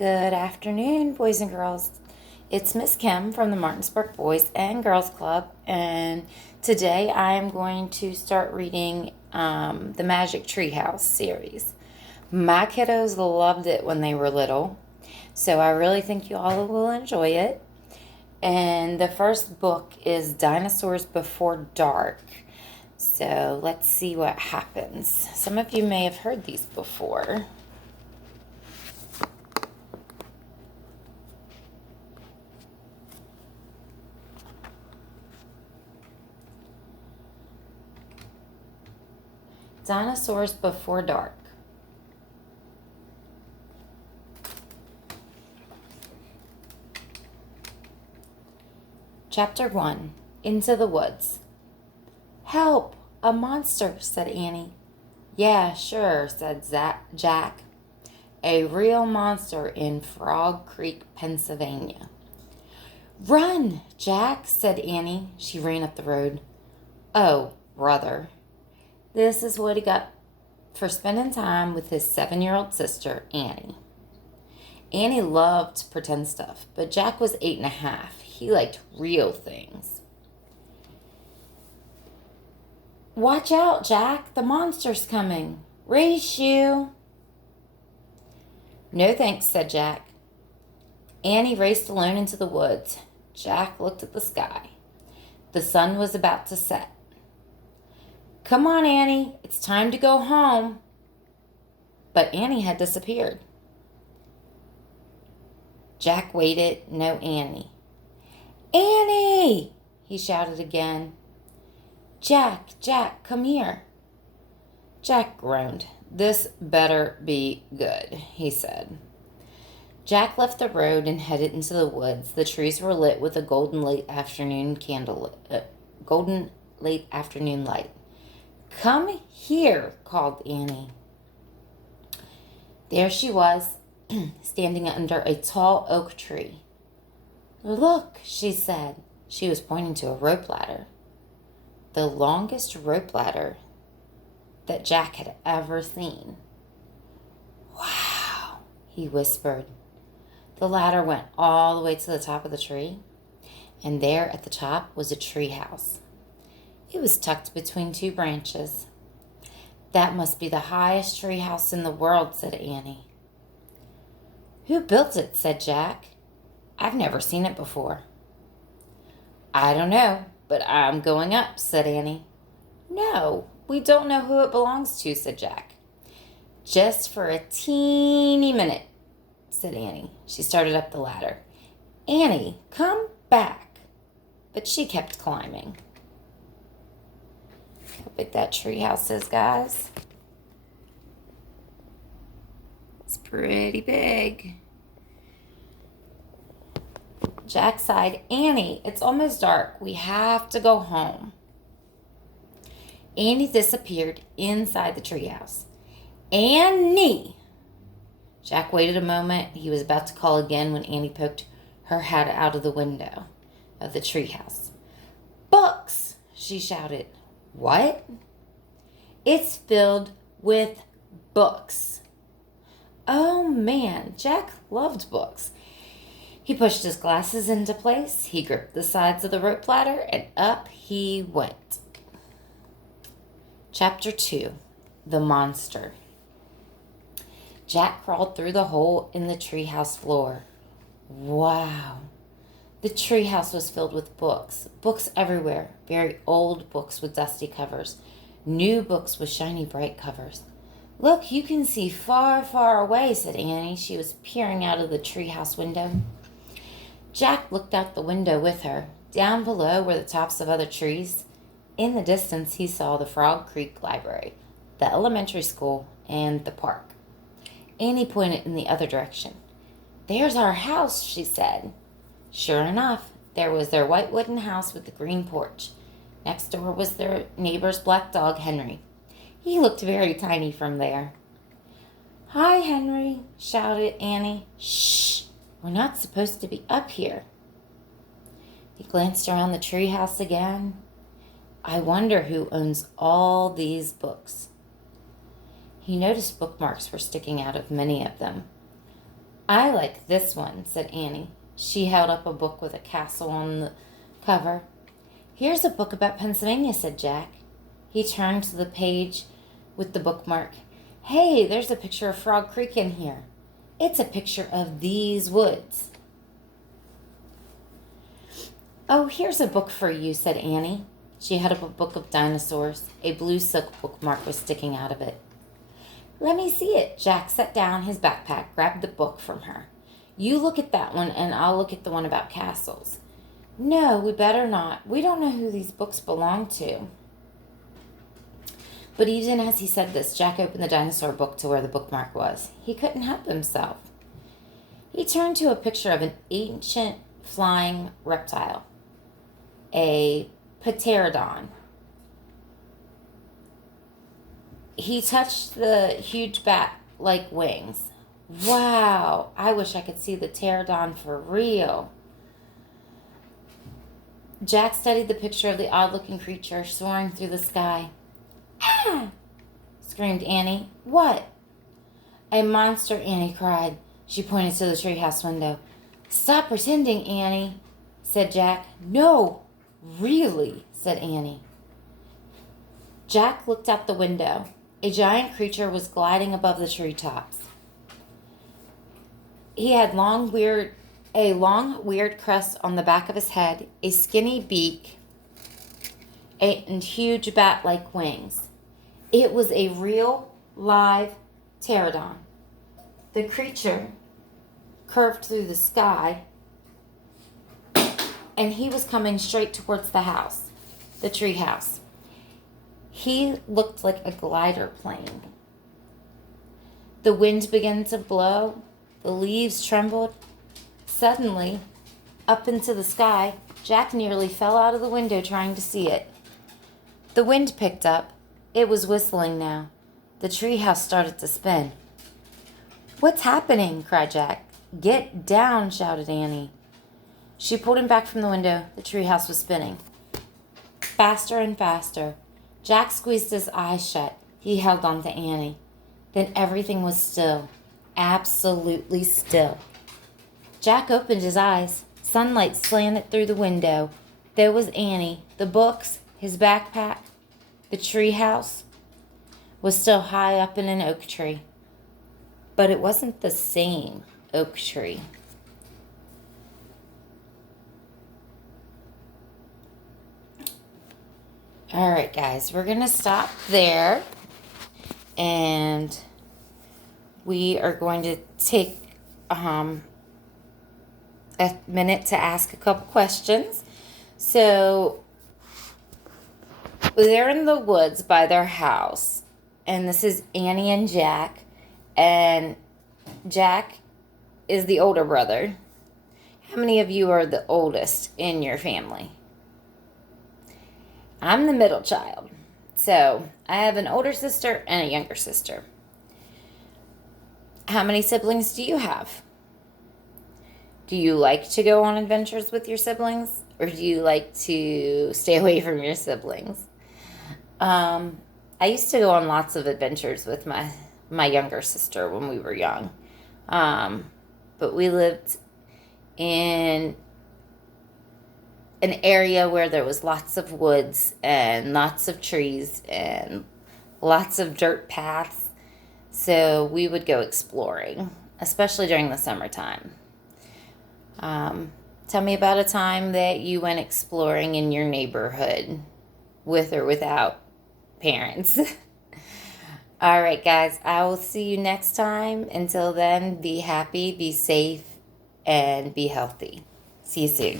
Good afternoon, boys and girls. It's Miss Kim from the Martinsburg Boys and Girls Club, and today I am going to start reading the Magic Treehouse series. My kiddos loved it when they were little, so I really think you all will enjoy it. And the first book is Dinosaurs Before Dark. So let's see what happens. Some of you may have heard these before. Dinosaurs Before Dark. Chapter 1. Into the Woods. "Help! A monster," said Annie. "Yeah, sure," said Jack. "A real monster in Frog Creek, Pennsylvania." "Run, Jack," said Annie. She ran up the road. "Oh, brother. This is what he got for spending time with his 7-year-old sister, Annie." Annie loved pretend stuff, but Jack was 8.5. He liked real things. "Watch out, Jack. The monster's coming. Race you." "No thanks," said Jack. Annie raced alone into the woods. Jack looked at the sky. The sun was about to set. "Come on, Annie. It's time to go home." But Annie had disappeared. Jack waited. No Annie. "Annie!" he shouted again. Jack, come here." Jack groaned. "This better be good," he said. Jack left the road and headed into the woods. The trees were lit with a golden late afternoon light. "Come here," called Annie. There she was, standing under a tall oak tree. "Look," she said. She was pointing to a rope ladder. The longest rope ladder that Jack had ever seen. "Wow," he whispered. The ladder went all the way to the top of the tree, and there at the top was a tree house. It was tucked between two branches. "That must be the highest tree house in the world," said Annie. "Who built it?" said Jack. "I've never seen it before." "I don't know, but I'm going up," said Annie. "No, we don't know who it belongs to," said Jack. "Just for a teeny minute," said Annie. She started up the ladder. "Annie, come back." But she kept climbing. How big that treehouse is, guys. It's pretty big. Jack sighed. "Annie, it's almost dark. We have to go home." Annie disappeared inside the treehouse. "Annie!" Jack waited a moment. He was about to call again when Annie poked her head out of the window of the treehouse. "Books!" she shouted. "What?" "It's filled with books." Oh man, Jack loved books. He pushed his glasses into place. He gripped the sides of the rope ladder, and up he went. Chapter 2. The Monster. Jack crawled through the hole in the treehouse floor. Wow. The treehouse was filled with books. Books everywhere. Very old books with dusty covers. New books with shiny bright covers. "Look, you can see far, far away," said Annie. She was peering out of the treehouse window. Jack looked out the window with her. Down below were the tops of other trees. In the distance, he saw the Frog Creek Library, the elementary school, and the park. Annie pointed in the other direction. "There's our house," she said. Sure enough, there was their white wooden house with the green porch. Next door was their neighbor's black dog, Henry. He looked very tiny from there. "Hi, Henry," shouted Annie. "Shh! We're not supposed to be up here." He glanced around the treehouse again. "I wonder who owns all these books." He noticed bookmarks were sticking out of many of them. I like this one, said Annie. She held up a book with a castle on the cover. Here's a book about Pennsylvania, said Jack. He turned to the page with the bookmark. Hey, there's a picture of Frog Creek in here. It's a picture of these woods. Oh, here's a book for you, said Annie. She held up a book of dinosaurs. A blue silk bookmark was sticking out of it. Let me see it. Jack set down his backpack, grabbed the book from her. You look at that one, and I'll look at the one about castles. No, we better not. We don't know who these books belong to. But even as he said this, Jack opened the dinosaur book to where the bookmark was. He couldn't help himself. He turned to a picture of an ancient flying reptile, a pterodon. He touched the huge bat-like wings. Wow, I wish I could see the pterodon for real. Jack studied the picture of the odd-looking creature soaring through the sky. Ah! Screamed Annie. What? A monster, Annie cried. She pointed to the treehouse window. Stop pretending, Annie, said Jack. No, really, said Annie. Jack looked out the window. A giant creature was gliding above the treetops. He had a long, weird crest on the back of his head, a skinny beak, and huge bat-like wings. It was a real, live pterodon. The creature curved through the sky, and he was coming straight towards the house, the tree house. He looked like a glider plane. The wind began to blow. The leaves trembled. Suddenly, up into the sky, Jack nearly fell out of the window trying to see it. The wind picked up. It was whistling now. The treehouse started to spin. What's happening? Cried Jack. Get down, shouted Annie. She pulled him back from the window. The treehouse was spinning. Faster and faster. Jack squeezed his eyes shut. He held on to Annie. Then everything was still. Absolutely still. Jack opened his eyes. Sunlight slanted through the window. There was Annie, the books, his backpack. The treehouse was still high up in an oak tree. But it wasn't the same oak tree. All right, guys, we're going to stop there. And we are going to take a minute to ask a couple questions. So they're in the woods by their house. And this is Annie and Jack. And Jack is the older brother. How many of you are the oldest in your family? I'm the middle child. So I have an older sister and a younger sister. How many siblings do you have? Do you like to go on adventures with your siblings? Or do you like to stay away from your siblings? I used to go on lots of adventures with my younger sister when we were young. But we lived in an area where there was lots of woods and lots of trees and lots of dirt paths. So we would go exploring, especially during the summertime. Tell me about a time that you went exploring in your neighborhood with or without parents. All right, guys, I will see you next time. Until then, be happy, be safe, and be healthy. See you soon.